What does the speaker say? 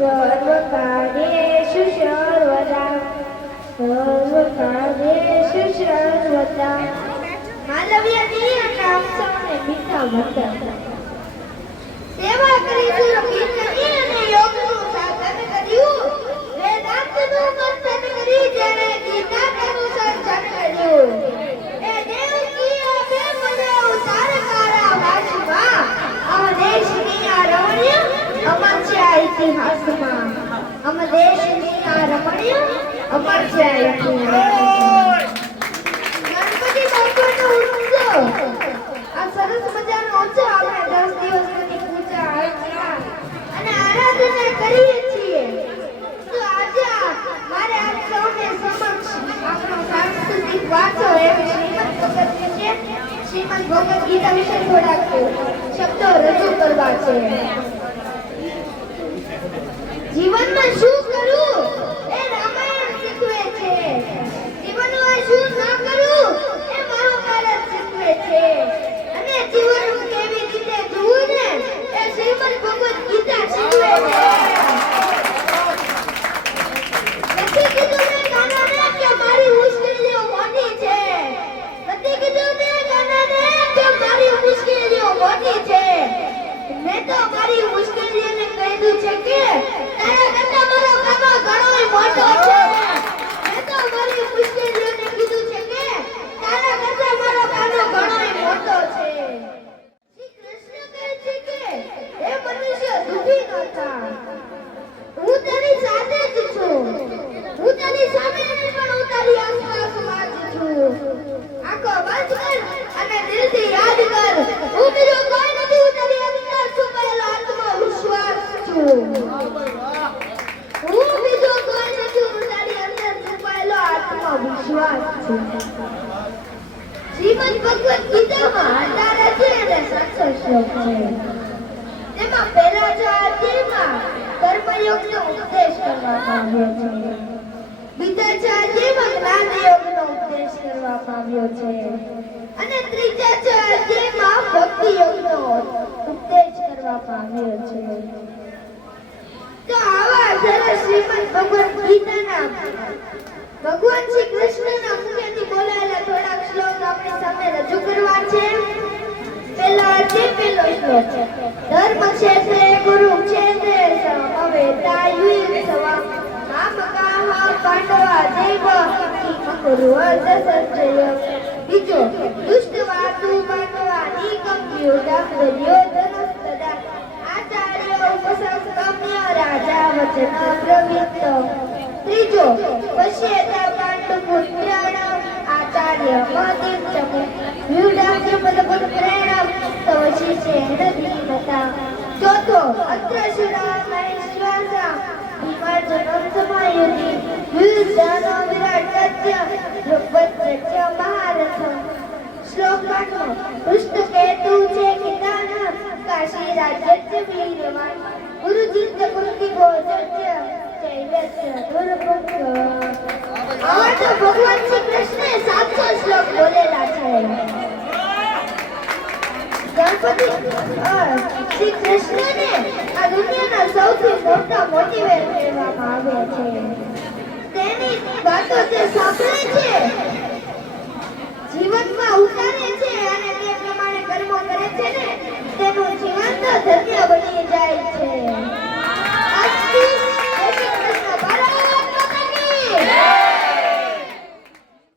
સર્વકાર્યેષુ સર્વદા સર્વકાર્યેષુ સર્વદા માલવ્ય નિયમ સૌને મીઠા વંદન સેવા કરી સુરભી અને યોગનું સાધન કર્યું વેદાંતનું મંથન કરી જેણે ગીતાનું સર્જન કર્યું એ દેવ કી બે મને ઉતારકારા વાસમાં આ દેશની આ રમણીય અમર છે ઇતિહાસમાં અમ દેશની આ રમણીય અમર છે ઇતિહાસમાં ગણપતિ બાપાનો ઉત્સવ આ સરસ મજાનો ઉત્સવ આપણે 10 દિવસની પૂજા અર્ચના અને આરાધના કરીએ છીએ તો આજે મારે આપ સૌને સમક્ષ આપણો સાંસ્કૃતિક વારસો એવી શ્રીમદ ભગવદ ગીતા વિશે થોડાક શબ્દો રજૂ કરવા છે જીવનમાં શું કરવું એ રામાયણ શીખવે છે જીવનમાં શું ન કરવું એ મહાભારત શીખવે છે અને જીવન કેવી રીતે જીવવું ને એ શ્રીમદ ભગવદ ગીતા શીખવે છે નથી કીધું મેં કાનાને કે મારી મુશ્કેલીઓ મોટી છે નથી કીધું મેં કાનાને કે મારી મુશ્કેલીઓ મોટી છે મેં તો મારી મુશ્કેલીઓને કહ્યું છે કે તારા કરતા મારો કાનો ઘણો મોટો છે મેં તો મારી મુશ્કેલીઓને કીધું છે કે તારા કરતા મારો કાનો ઘણો મોટો છે શ્રી કૃષ્ણ કહે છે કે હે મનુષ્ય દુઃખી ન થા હું તારી સાથે જ છું હું તારી સામે નહીં પણ હું તારી આસપાસમાં જ છું આંખો બંધ કર અને દિલથી યાદ કર હું બીજો કોઈ નથી હું તારી અંદર છુપાયેલો આત્મવિશ્વાસ છું હું બીજો કોઈ નથી હું તારી અંદર છુપાયેલો આત્મવિશ્વાસ છું શ્રીમદ ભગવદ ગીતામાં 18 અધ્યાય અને 700 શ્લોક છે તેમાં પહેલા 4 અધ્યાયમાં કર્મયોગનો ઉપદેશ કરવામાં આવ્યો છે બીજા 4 અધ્યાયમાં જ્ઞાનયોગનો ઉપદેશ કરવામાં આવ્યો છે અને ત્રીજા 4 અધ્યાયમાં ભક્તિ યોગનો ઉપદેશ કરવામાં આવ્યો છે તો આવા જરા શ્રીમદ ભગવદ ગીતાના ભગવાન શ્રી કૃષ્ણના મુખેથી બોલાયેલા થોડાક શ્લોક આપણી સામે રજૂ કરવા છે પહેલો શ્લોક ધર્મ ક્ષેત્રે કુરુક્ષેત્રે સમવેતાયુઃ સવા મામકાઃ પાંડવા જૈવ કિમકુર્વત સંજય બીજો દુષ્ટવાતુ પાંડવા નિકમ્યુદા દુર્યોધનસ્તદા આચાર્ય ઉપસંગમ્ય રાજા વચન પ્રવિત્ત ત્રીજો પશ્યેતા પાંડુપુત્રાણામ આચાર્ય મદિર્ચમુ વ્યુડાક્ય પદપદ પ્રેરણમ તવ શિષ્યેન ધીમતા ચોથો અત્રશુરા મહેશ્વાસા ભીમાર્જુનમ સમાયુધિ વ્યુજાનો વિરાટત્ય દ્રૌપદ્ય મહારથમ શ્લોક 8 પૃષ્ઠકેતુ છે કિદાન કાશી રાજ્ય વીરવાન ગુરુજીત કુંતી ભોજન્ય ચૈવ્ય દુર્ભુક્ત આવા તો ભગવાન શ્રી કૃષ્ણે 700 શ્લોક બોલેલા છે ગણપતિ શ્રી કૃષ્ણને આ દુનિયાના સૌથી મોટા મોટિવેટર કહેવામાં આવે છે તેની વાતો જે સાંભળે છે